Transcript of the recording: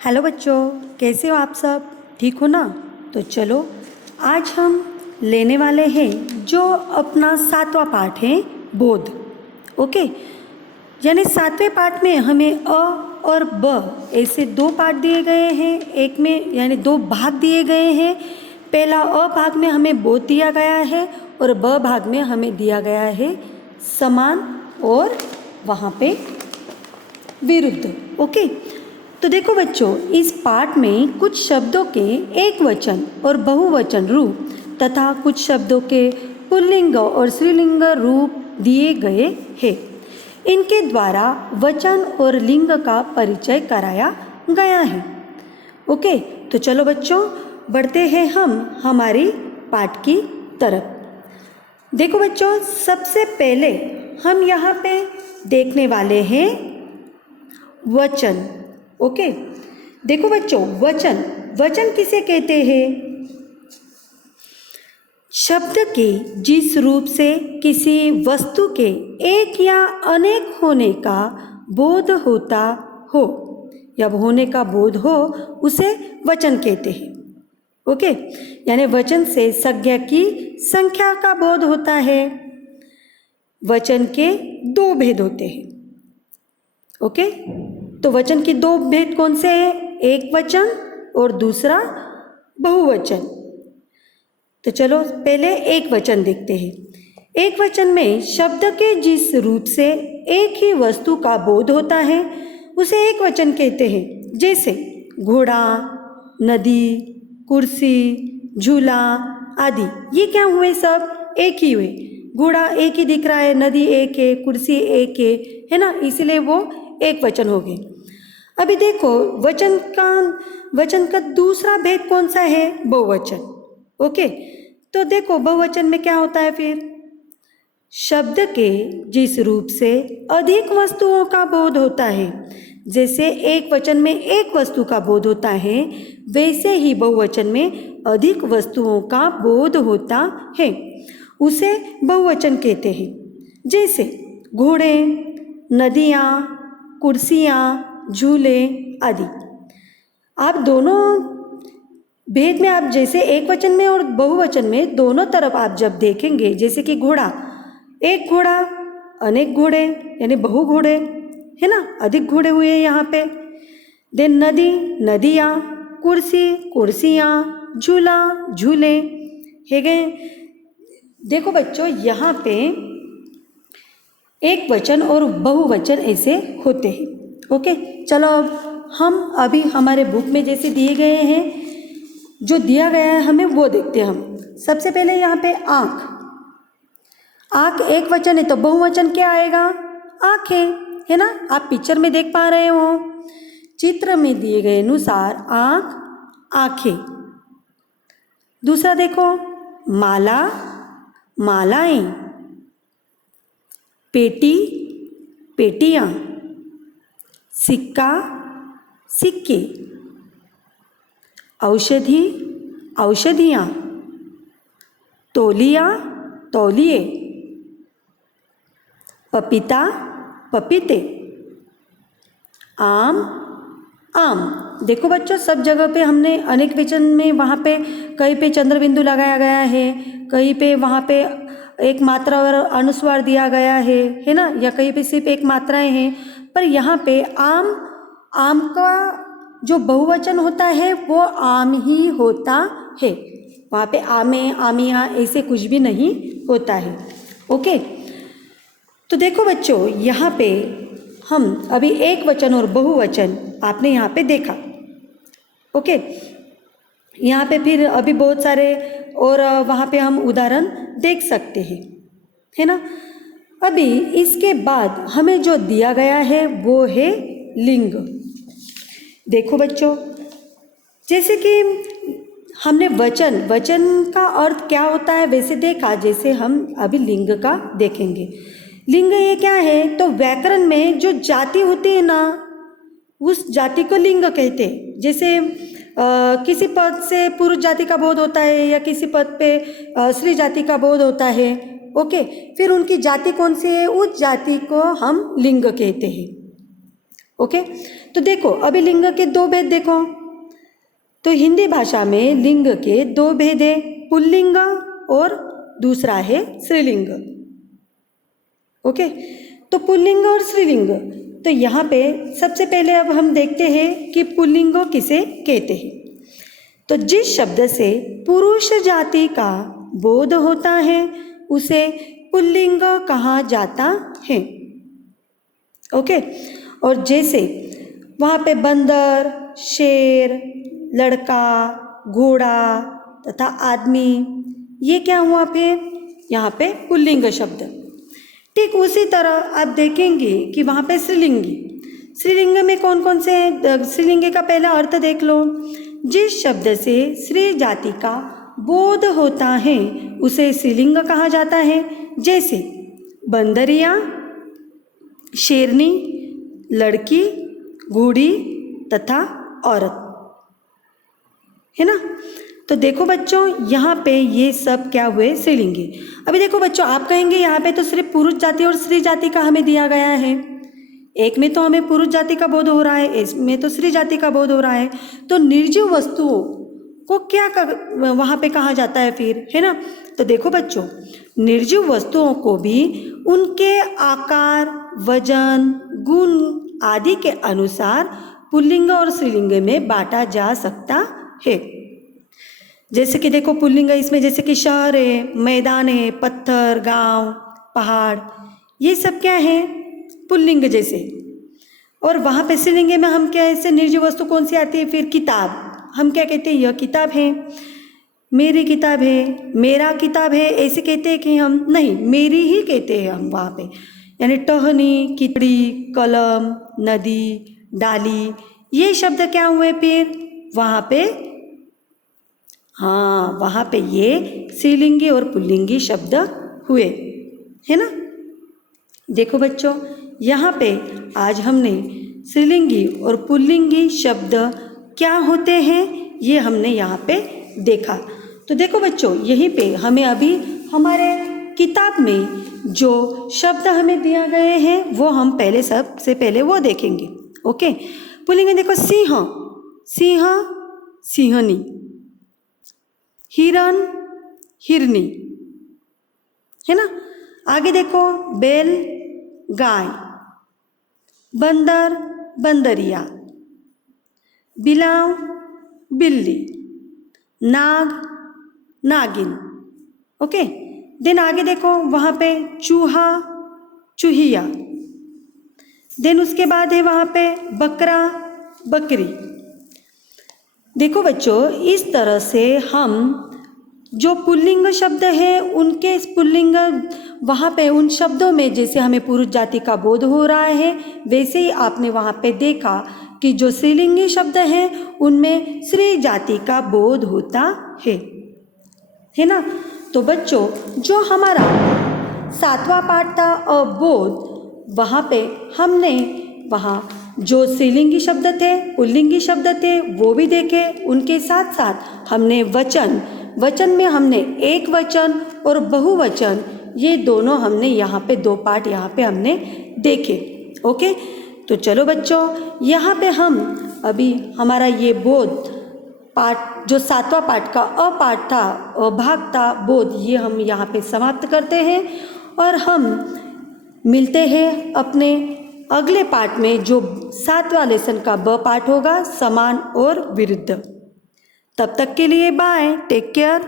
Hello बच्चों, कैसे हो आप सब? ठीक हो ना? तो चलो आज हम लेने वाले हैं जो अपना 7वां पाठ है बोध। ओके, यानी 7वें पाठ में हमें अ और ब ऐसे दो पाठ दिए गए हैं, एक में यानी दो भाग दिए गए हैं। पहला अ भाग में हमें बोध दिया गया है और ब भाग में हमें दिया गया है समान और वहाँ पे विरुद्ध। ओके, तो देखो बच्चों, इस पाठ में कुछ शब्दों के एक वचन और बहुवचन रूप तथा कुछ शब्दों के पुल्लिंग और स्त्रीलिंग रूप दिए गए हैं। इनके द्वारा वचन और लिंग का परिचय कराया गया है। ओके, तो चलो बच्चों बढ़ते हैं हम हमारी पाठ की तरफ। देखो बच्चों, सबसे पहले हम यहाँ पे देखने वाले हैं वचन। ओके, देखो बच्चों, वचन वचन किसे कहते हैं? शब्द के जिस रूप से किसी वस्तु के एक या अनेक होने का बोध होता हो या होने का बोध हो उसे वचन कहते हैं। ओके, यानी वचन से संज्ञा की संख्या का बोध होता है। वचन के दो भेद होते हैं। ओके, तो वचन के दो भेद कौन से हैं? एक वचन और दूसरा बहुवचन। तो चलो पहले एक वचन देखते हैं। एक वचन में शब्द के जिस रूप से एक ही वस्तु का बोध होता है उसे एक वचन कहते हैं। जैसे घोड़ा, नदी, कुर्सी, झूला आदि, ये क्या हुए? सब एक ही हुए। घोड़ा एक ही दिख रहा है, नदी एक है, कुर्सी एक है ना, इसलिए वो एक वचन हो गए। अभी देखो वचन का दूसरा भेद कौन सा है? बहुवचन। ओके, तो देखो बहुवचन में क्या होता है फिर? शब्द के जिस रूप से अधिक वस्तुओं का बोध होता है, जैसे एक वचन में एक वस्तु का बोध होता है वैसे ही बहुवचन में अधिक वस्तुओं का बोध होता है, उसे बहुवचन कहते हैं। जैसे घोड़े, नदियाँ, कुर्सियाँ, झूले आदि। आप दोनों भेद में, आप जैसे एक वचन में और बहुवचन में दोनों तरफ आप जब देखेंगे, जैसे कि घोड़ा, एक घोड़ा, अनेक घोड़े यानी बहु घोड़े, है ना, अधिक घोड़े हुए यहाँ पे। देन नदी, नदियाँ, कुर्सी, कुर्सियाँ, झूला, झूले है गए। देखो बच्चों, यहाँ पे एक वचन और बहुवचन ऐसे होते हैं। ओके, चलो अब हम अभी हमारे बुक में जैसे दिए गए हैं, जो दिया गया है हमें वो देखते हैं हम। सबसे पहले यहाँ पे आँख। आँख एक वचन है तो बहुवचन क्या आएगा? आँखें, है ना। आप पिक्चर में देख पा रहे हो, चित्र में दिए गए अनुसार आँख, आँखें। दूसरा देखो, माला, मालाएं, पेटी, पेटियाँ, सिक्का, सिक्के, औषधि, औषधियाँ, तौलिया, तौलिए, पपीता, पपीते, आम, आम। देखो बच्चों, सब जगह पे हमने अनेक वचन में वहाँ पे कहीं पे चंद्र बिंदु लगाया गया है, कहीं पे वहाँ पे एक मात्रा और अनुस्वार दिया गया है ना, या कहीं पे सिर्फ एक मात्राएं हैं। पर यहाँ पे आम, आम का जो बहुवचन होता है वो आम ही होता है। वहाँ पे आमे, आमिया ऐसे कुछ भी नहीं होता है। ओके, तो देखो बच्चों, यहाँ पे हम अभी एक वचन और बहुवचन आपने यहाँ पे देखा। ओके, यहाँ पे फिर अभी बहुत सारे और वहाँ पे हम उदाहरण देख सकते हैं, है ना। अभी इसके बाद हमें जो दिया गया है वो है लिंग। देखो बच्चों, जैसे कि हमने वचन का अर्थ क्या होता है वैसे देखा, जैसे हम अभी लिंग का देखेंगे। लिंग ये क्या है? तो व्याकरण में जो जाति होती है ना, उस जाति को लिंग कहते हैं। जैसे किसी पद से पुरुष जाति का बोध होता है या किसी पद पे स्त्री जाति का बोध होता है। ओके, फिर उनकी जाति कौन सी है, उस जाति को हम लिंग कहते हैं। ओके, तो देखो अभी लिंग के दो भेद देखो। तो हिंदी भाषा में लिंग के दो भेद है, पुल्लिंग और दूसरा है स्त्रीलिंग। ओके, तो पुल्लिंग और स्त्रीलिंग, तो यहाँ पे सबसे पहले अब हम देखते हैं कि पुल्लिंग किसे कहते हैं। तो जिस शब्द से पुरुष जाति का बोध होता है उसे पुल्लिंग कहा जाता है। ओके, और जैसे वहाँ पे बंदर, शेर, लड़का, घोड़ा तथा आदमी, ये क्या हुआ फिर यहाँ पे पुल्लिंग शब्द। ठीक उसी तरह आप देखेंगे कि वहाँ पे स्त्रीलिंग में कौन कौन से हैं। स्त्रीलिंग का पहला अर्थ देख लो, जिस शब्द से स्त्री जाति का बोध होता है उसे स्त्रीलिंग कहा जाता है। जैसे बंदरिया, शेरनी, लड़की, घोड़ी तथा औरत, है ना। तो देखो बच्चों यहाँ पे ये सब क्या हुए, स्त्रीलिंगी। अभी देखो बच्चों, आप कहेंगे यहाँ पे तो सिर्फ पुरुष जाति और स्त्री जाति का हमें दिया गया है, एक में तो हमें पुरुष जाति का बोध हो रहा है, इसमें तो स्त्री जाति का बोध हो रहा है, तो निर्जीव वस्तुओं को क्या वहाँ पे कहा जाता है फिर, है ना। तो देखो बच्चों, निर्जीव वस्तुओं को भी उनके आकार, वजन, गुण आदि के अनुसार पुल्लिंग और स्त्रीलिंग में बांटा जा सकता है। जैसे कि देखो पुल्लिंग इसमें जैसे कि शहर है, मैदान है, पत्थर, गांव, पहाड़, ये सब क्या है, पुल्लिंग जैसे। और वहाँ पे स्त्रीलिंग में हम क्या, ऐसे निर्जीव वस्तु कौन सी आती है फिर, किताब। हम क्या कहते हैं, यह किताब है, मेरी किताब है, मेरा किताब है, ऐसे कहते हैं कि हम नहीं, मेरी ही कहते हैं हम वहाँ पे। यानी टहनी, कितड़ी, कलम, नदी, डाली, ये शब्द क्या हुए फिर वहाँ पे, हाँ वहाँ पे ये स्त्रीलिंगी और पुल्लिंगी शब्द हुए, है ना। देखो बच्चों, यहाँ पे आज हमने स्त्रीलिंगी और पुल्लिंगी शब्द क्या होते हैं ये हमने यहाँ पे देखा। तो देखो बच्चों, यहीं पे हमें अभी हमारे किताब में जो शब्द हमें दिया गए हैं वो हम पहले सबसे पहले वो देखेंगे। ओके, पुल्लिंग में देखो सिंह, सिंह, सिंहनी, हिरन, हिरनी, है ना। आगे देखो बैल, गाय, बंदर, बंदरिया, बिलाव, बिल्ली, नाग, नागिन। ओके, देन आगे देखो वहाँ पे चूहा, चूहिया, देन उसके बाद है वहाँ पे बकरा, बकरी। देखो बच्चों, इस तरह से हम जो पुल्लिंग शब्द है उनके पुल्लिंग वहाँ पे उन शब्दों में जैसे हमें पुरुष जाति का बोध हो रहा है वैसे ही आपने वहाँ पे देखा कि जो स्त्रीलिंगी शब्द हैं उनमें स्त्री जाति का बोध होता है ना। तो बच्चों, जो हमारा 7वां पाठ था अबोध, वहाँ पे हमने वहाँ जो स्त्रीलिंगी शब्द थे, पुल्लिंगी शब्द थे वो भी देखे, उनके साथ साथ हमने वचन में हमने एक वचन और बहुवचन, ये दोनों हमने यहाँ पे 2 पाठ यहाँ पे हमने देखे। ओके, तो चलो बच्चों, यहाँ पे हम अभी हमारा ये बोध पाठ जो 7वां पाठ का अपाठ था, अभाग था बोध, ये हम यहाँ पे समाप्त करते हैं और हम मिलते हैं अपने अगले पाठ में जो 7वां लेसन का ब पाठ होगा, समान और विरुद्ध। तब तक के लिए बाय, टेक केयर।